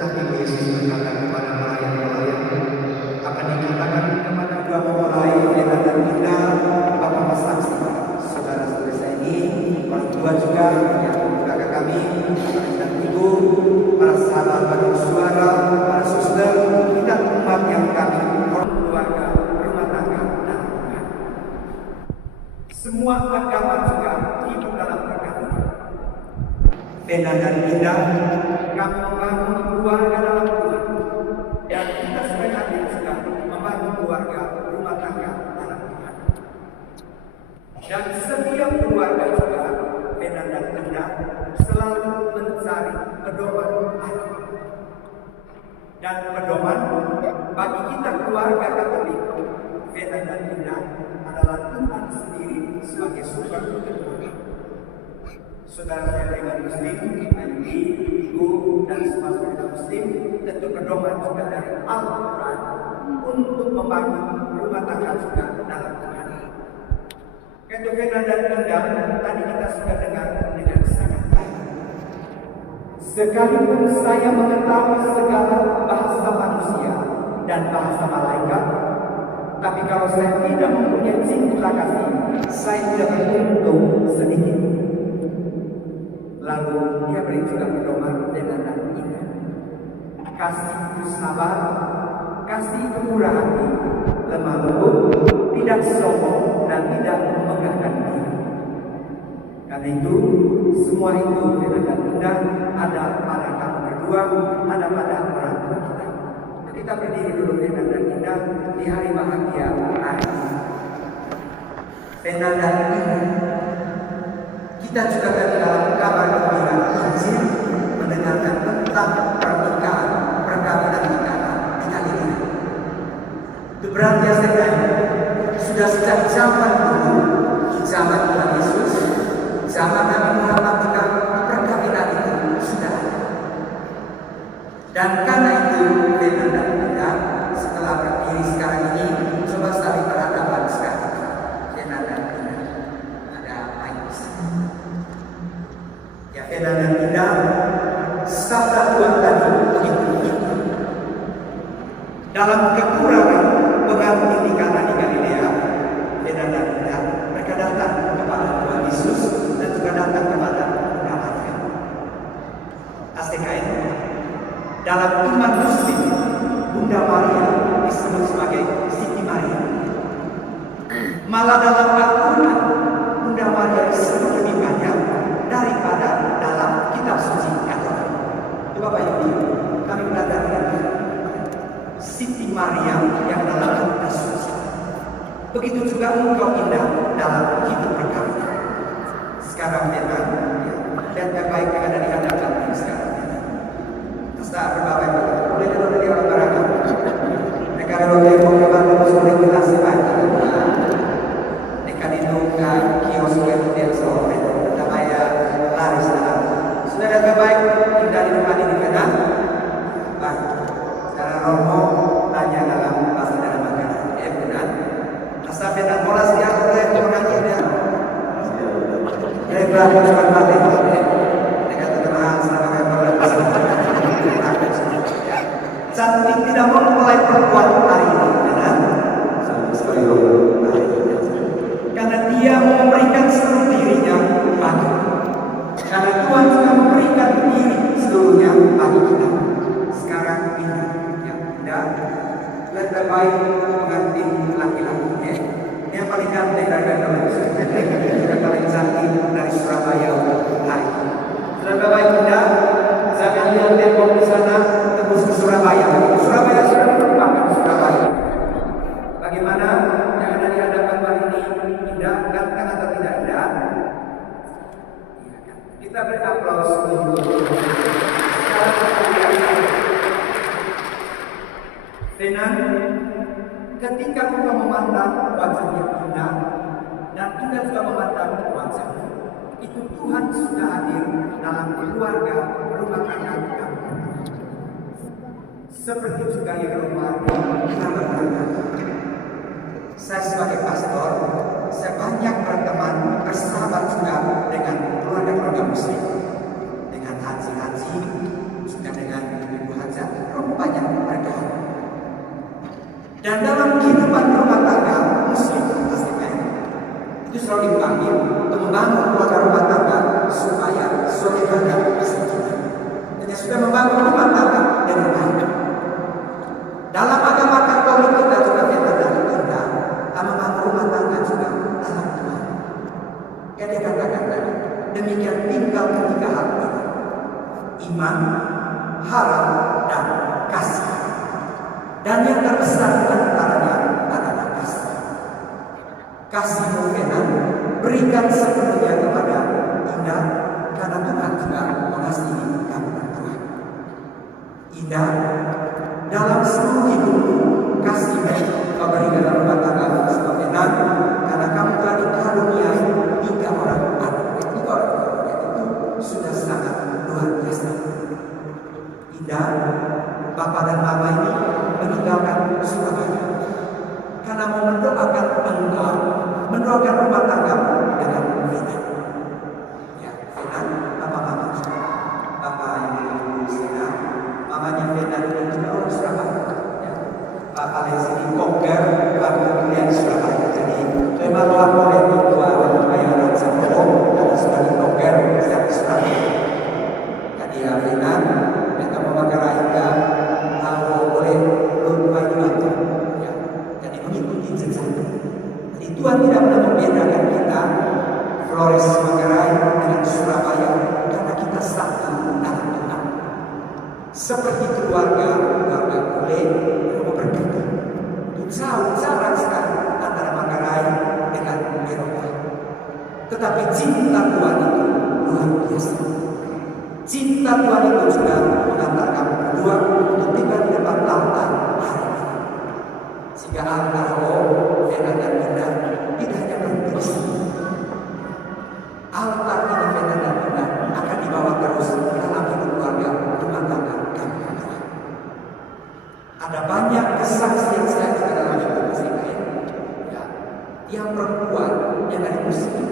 Tetapi Yesus berkata kepada pelayan-pelayan, akan dikatakan kepada dua mempelai enak dan indah, Bapak saksi. Saudara-saudara saya ini, orang tua juga, yang kakak kami, dan ibu, para sahabat, para suara, para suster, kita umat yang kami, orang keluarga, rumah tangga, dan Tuhan. Semua agama juga hidup dalam perkabungan. Enak dan indah, kami membangun keluarga dalam Tuhan. Dan kita sebagai hadir juga membangun keluarga, rumah tangga dalam Tuhan. Dan setiap keluarga juga, enak dan indah, selalu mencari pedoman Allah. Dan pedoman bagi kita keluarga Katolik, enak dan indah, adalah Tuhan sendiri sebagai sumber kehidupan. Saudara saya dengan Muslim, Andi, Ibu, dan semua saudara Muslim tentu pedoman juga dari Al-Quran untuk membangun rumah tangga juga dalam Tuhan. Ketuhanan dan indah tadi kita sudah dengar dengan sangat baik. Sekalipun saya mengetahui segala bahasa manusia dan bahasa malaikat, tapi kalau saya tidak mempunyai cinta kasih, saya tidak beruntung sedikit. Lalu dia beri juga pedoman dengan indah. Kasih itu sabar, kasih itu murah hati, lemah lembut, tidak sombong dan tidak memegahkan diri. Karena itu, semua itu dengan indah ada pada kamu berdua, ada pada orang tua kita. Kita berdiri dulu dengan indah di hari bahagia hari ini. Dengan indah. Kita juga dalam kabar gembira Injil mendengarkan tentang pernikahan, perkawinan di Kana di Galilea. Itu berarti sekali sudah sejak zaman dulu, zaman Tuhan Yesus, zaman Nabi Muhammad juga perkawinan itu sudah ada. Dan karena itu benar dan tidak setelah berdiri sekarang ini, coba saling berhadapan sekarang. Benar dan tidak ada baik ya, enak dan indah. Sabda Tuhan tadi begitu. Dalam kekurangan pengaruh di Kana di Galilea, enak dan indah, mereka datang kepada Tuhan Yesus dan juga datang kepada Maria. ASTKN dalam iman Muslim, Bunda Maria disebut sebagai Siti Maria. Malah dalam Al-Quran, Bunda Maria disebut lebih banyak daripada dalam kitab suci Katolik. Itu Bapak Ibu, kami belajar dengan Siti Maria yang dalam kitab suci. Begitu juga engkau indah dalam hidup perkawinan. Sekarang memang dan terbaik yang ada di hadapan ini sekarang. Saat berbagai boleh dulu di orang barang. Negara boleh mau kebantu sudah kita sebat. Dekat itu kan kios yang sore. Laris dalam. Sudah ada terbaik indah di depan ini kan? Baik. Sekarang Romo tanya dalam bahasa dalam agama. Benar. Asal benar bola siap oleh orang ini. Berarti cuma mati. Dekat teman sama kayak cantik tidak memulai perempuan hari ini, benar? Sekali karena dia memberikan seluruh dirinya bagi. Karena Tuhan sudah memberikan diri seluruhnya bagi kita. Sekarang ini yang indah, yang terbaik pengantin laki-laki. Yang paling cantik dari yang paling cantik dari Surabaya hari. Sudah terbaik indah. Jangan lihat tembok di sana tembus ke Surabaya. Surabaya sudah merupakan Surabaya. Bagaimana yang ada di hadapan hari ini indah, ganteng atau tidak indah? Kita beri aplaus untuk Tenan, ketika kita memandang wajahnya indah dan kita juga memandang wajahnya, itu Tuhan sudah hadir dalam keluarga rumah tangga kita. Seperti juga yang rumah saya sebagai pastor, saya banyak berteman, bersahabat juga dengan keluarga-keluarga Muslim, dengan haji-haji, juga dengan ibu haji rupanya berkah. Dan dalam kehidupan rumah tangga muslim pastinya itu selalu dipanggil untuk membangun keluarga rumah tangga supaya saudara bisa kita. Dan supaya membangun rumah tangga dengan baik. Dalam agama Katolik kita juga kita indah, membangun rumah tangga juga dalam Tuhan. Yang dia katakan tadi, demikian tinggal ketiga hal ini: iman, harap, dan kasih. Dan yang terbesar di antaranya adalah kasih. Kasih Venan berikan sepenuhnya kepada Indah karena Tuhan juga mengasihi kamu dan Tuhan. Indah, dalam seluruh hidupmu kasih kau berikan dalam rumah tangga sama Venan karena kamu telah dikaruniai 3 orang anak. 3 orang anak itu sudah sangat luar biasa. Indah, Bapak dan Mama ini meninggalkan Surabaya karena mau mendoakan engkau, mendoakan rumah tangga dengan Venan. Ya, Venan, Mama, Bapak yang di sana, mamanya Venan itu orang Surabaya. Ya, Bapak di sini Koger, Bapak kuliah di Surabaya. Jadi memang lapor yang kedua bayaran sama karena sudah di Koger, setiap di Surabaya. Jadi ya Venan, yang kamu mengerahkan boleh lupa itu, ya. Jadi mengikuti jejak. Jadi Tuhan tidak pernah membedakan kita Flores Manggarai dengan Surabaya karena kita satu dalam Tuhan. Seperti keluarga boleh mau berkata itu jauh jarang sekali antara Manggarai dengan Eropa. Tetapi cinta Tuhan itu luar biasa. Cinta Tuhan itu juga mengantar kamu berdua untuk tinggal di depan altar hari ini. Sehingga altar Venan dan Indah tidak hanya berhenti di sini. Altar ini Venan dan Indah akan dibawa terus dalam hidup keluarga rumah tangga kami berdua. Ada banyak kesaksian saya juga dalam hidup muslim ya. Yang perempuan yang dari muslim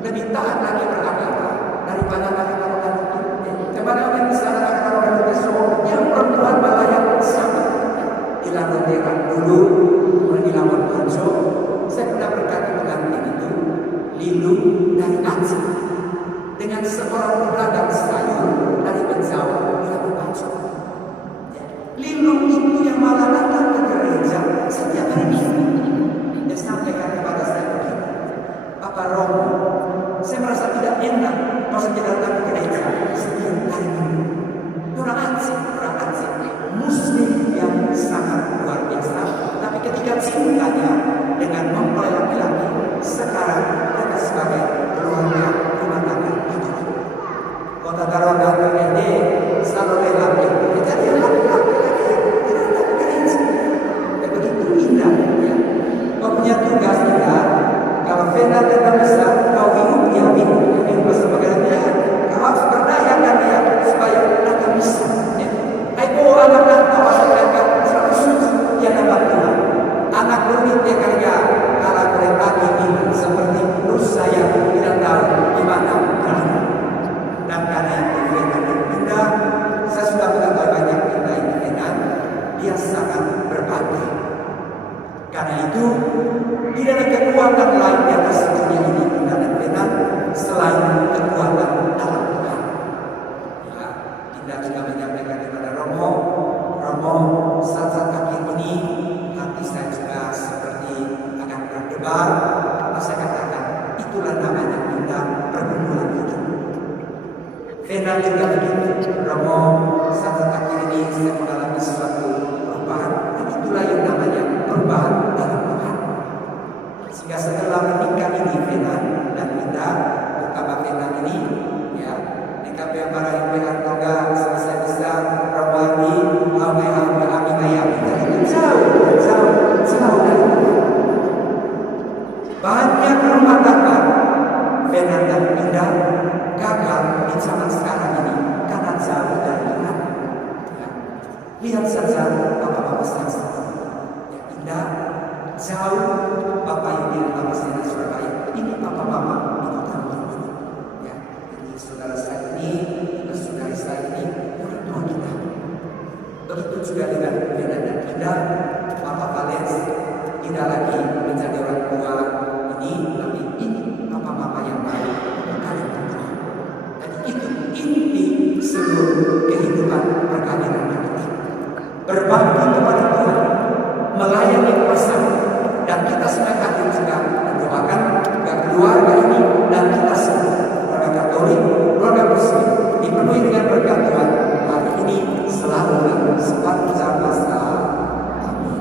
lebih taat lagi beragama daripada laki-laki itu. Kepada orang yang bisa katakan orang itu yang perempuan malah yang sama. Di Lampung dulu, kemudian di Lampung Panjo, saya pernah berkata pengantin itu Lilu dari Aceh dengan seorang pedagang sayur dari Benjawa di Lampung Panjo. Lilu itu yang malah datang ke gereja setiap hari Minggu. Dia sampaikan kepada saya begini, Bapak Romo, saya merasa tidak enak kalau saya datang ke gereja setiap hari Minggu. Orang Aceh, Muslim yang sangat luar biasa. Tapi ketika cintanya dengan mempelai laki-laki, sekarang mereka sebagai keluarga rumah tangga itu. Kota Tarawih ini selalu lelaki. Jadi laki-laki tidak ada gereja. Dan begitu indah. Ya. Kau punya tugas indah. Kalau Venan tidak bisa, kau hidup dia bingung. Jadi sebagai laki-laki, kau harus berdayakan dia supaya dia bisa. Ayo anak-anak masyarakat selalu suci yang dapat Tuhan. Anak berunik dia kerja kalau boleh pagi ini seperti terus saya tidak tahu di mana berada. Dan karena itu Venan dan Indah, saya sudah mengetahui banyak Indah ini Venan, dia sangat berbakti. Karena itu tidak ada kekuatan lain di atas dunia ini Indah dan Venan selain kekuatan dalam Tuhan. Ya, Indah juga menyampaikan kepada Romo, saat-saat akhir ini hati saya juga seperti akan berdebar. Apa saya katakan, itulah namanya Indah pergumulan hidup. Venan juga begitu. Romo, saat-saat akhir ini saya mengalami suatu perubahan. Dan itulah yang namanya perubahan dalam Tuhan. Sehingga setelah menikah ini Venan dan Indah, terutama Venan ini, ya, nikah para impian toga selesai besar Romani Ami ayam itu jauh dari Tuhan. Banyak rumah tangga Venan dan Indah gagal di zaman sekarang ini karena jauh dari Tuhan. Ya. tidak lagi menjadi orang tua ini, tapi ini papa mama yang baik kalian berdua. Dan itu inti seluruh kehidupan perkawinan kita. Berbakti kepada Tuhan, melayani pasangan, dan kita sebagai hadir juga mendoakan keluarga ini dan kita semua, keluarga Katolik, keluarga Muslim, dipenuhi dengan berkat Tuhan hari ini selalu dan sepanjang masa. Amin.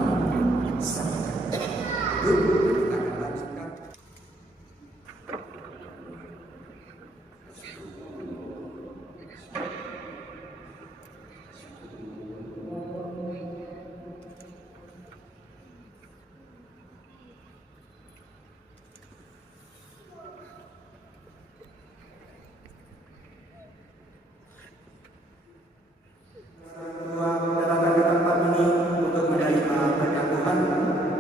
Yuk, kita akan lanjutkan.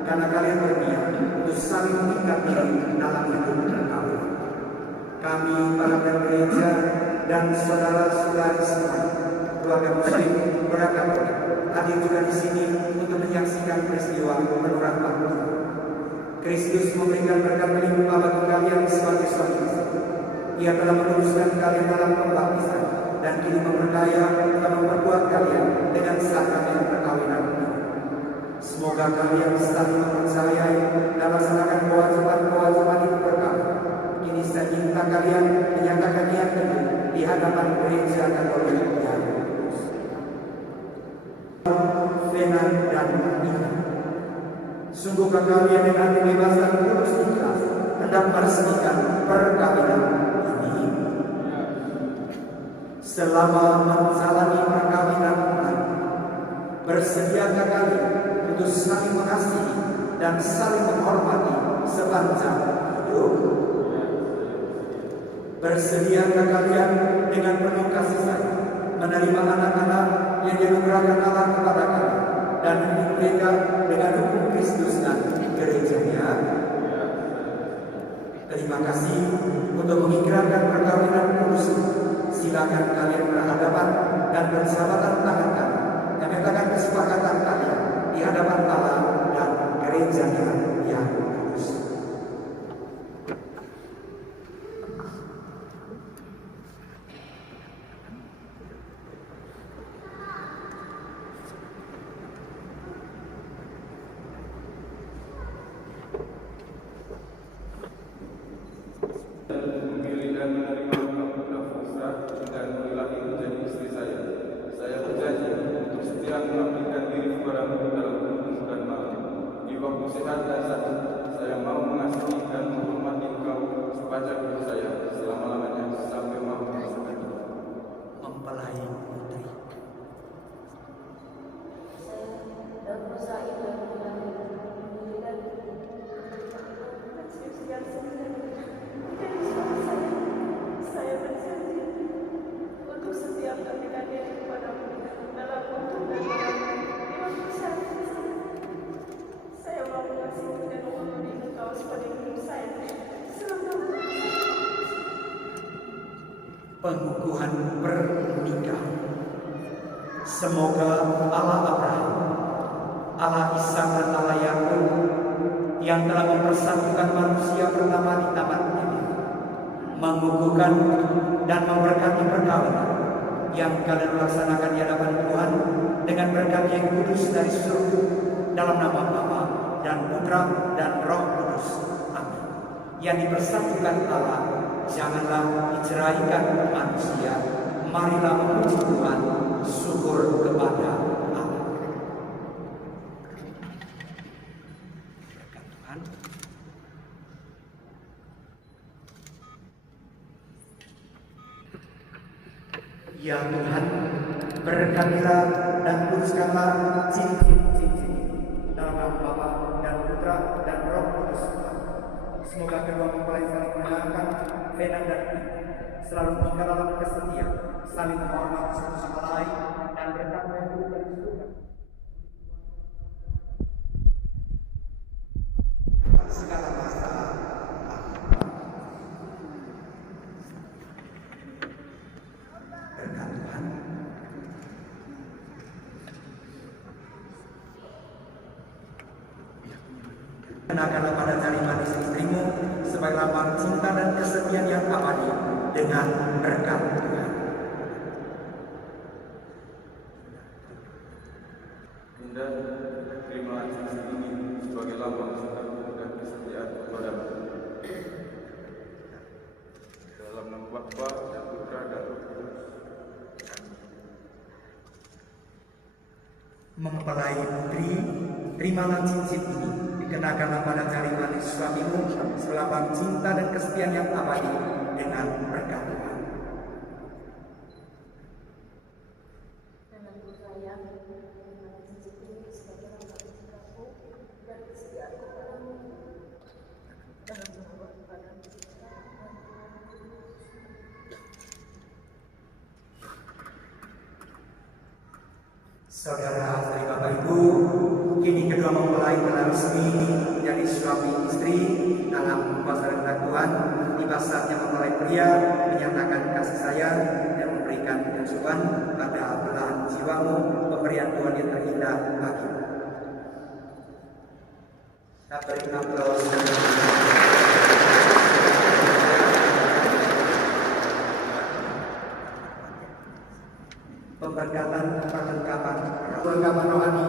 Karena kalian berniat untuk saling mengikat diri dalam hidup perkawinan. Kami para gereja dan saudara-saudari semua, keluarga Muslim beragama hadir juga di sini untuk menyaksikan peristiwa penurunan baptis. Kristus memberikan berkat melimpah bagi kalian sebagai suami istri. Ia telah meluruskan kalian dalam pembaptisan dan kini memperdaya dan memperkuat kalian dengan sakramen perkawinan. Semoga kalian saling mempercayai dan melaksanakan kewajiban-kewajiban itu perkawinan. Kini saya minta kalian menyatakan niat itu di hadapan gereja Katolik yang kudus. Fenan dan Ina, sungguhkah kalian dengan kebebasan tulus ikhlas hendak meresmikan perkawinan ini? Selama menjalani perkawinan bersediakah kalian untuk saling mengasihi dan saling menghormati sepanjang hidup? Bersediakah kalian dengan penuh kasih sayang menerima anak-anak yang dianugerahkan Allah kepada kalian dan mendidik mereka dengan hukum Kristus dan gerejanya? Terima kasih untuk mengikrarkan perkawinan kudus. Silakan kalian berhadapan dan bersahabatan tangan kami, menyatakan kesepakatan kalian di hadapan Allah dan gerejanya yang kudus. Memilih dan menerima Putra Fusra dan memilahi menjadi istri saya. Saya berjanji untuk setia mengabdikan diri kepadamu dalam hukum dan malam. Di waktu sehat dan sakit, saya mau mengasihi dan menghormati engkau sepanjang hidup saya selama-lamanya sampai mau merasakan mempelai putri. Dan berusaha dan menjadikan yang menjadi suami saya berjanji untuk setia mengabdikan diri kepadamu dalam hukum dan malam. Di waktu saya mau mengasihi dan menghormati engkau sebagai hidup saya selama Pengukuhan pernikahan. Semoga Allah Abraham, Allah Ishak dan Allah Yakub yang telah mempersatukan manusia pertama di Taman Eden, mengukuhkan dan memberkati perkawinan yang kalian laksanakan di hadapan Tuhan dengan berkat yang kudus dari surga dalam nama Bapa dan Putra dan Roh Kudus. Amin. Yang dipersatukan Allah janganlah diceraikan manusia. Marilah memuji Tuhan, syukur kepada Allah. Berkat Tuhan. Ya Tuhan, berkatilah dan kuduskanlah cincin-cincin dalam nama Bapa dan Putra dan Roh Kudus. Semoga kedua mempelai saling menyenangkan, Fenan dan Ina selalu tinggal dalam kesetiaan, saling menghormati satu sama lain dan berkat hidup dan surga. Segala masalah. Berkat Tuhan. Kenakanlah pada jari manis istrimu sebagai lambang cinta dan kesetiaan yang abadi dengan berkat Tuhan. Bunda, terimalah cincin ini sebagai lambang cintaku dan kesetiaan kepadamu. Dalam nama Bapa dan Putra dan Roh Kudus. Mempelai putri, terimalah cincin ini, dikenakanlah pada jari manis suamimu sebagai lambang cinta dan kesetiaan yang abadi dengan berkat Tuhan. Dan aku sayang, terimalah cincin ini sebagai lambang cintaku dan kesetiaanku padamu. Dalam nama Bapa dan Putra dan Roh Kudus. Saudara, saudari Bapak Ibu, kini kedua mempelai telah resmi menjadi suami istri dalam kuasa dan Tuhan. Tiba saatnya mempelai pria menyatakan kasih sayang dan memberikan penyesuaian pada belahan jiwamu, pemberian Tuhan yang terindah bagimu. Kita beri aplaus. Pemberkatan perlengkapan rohani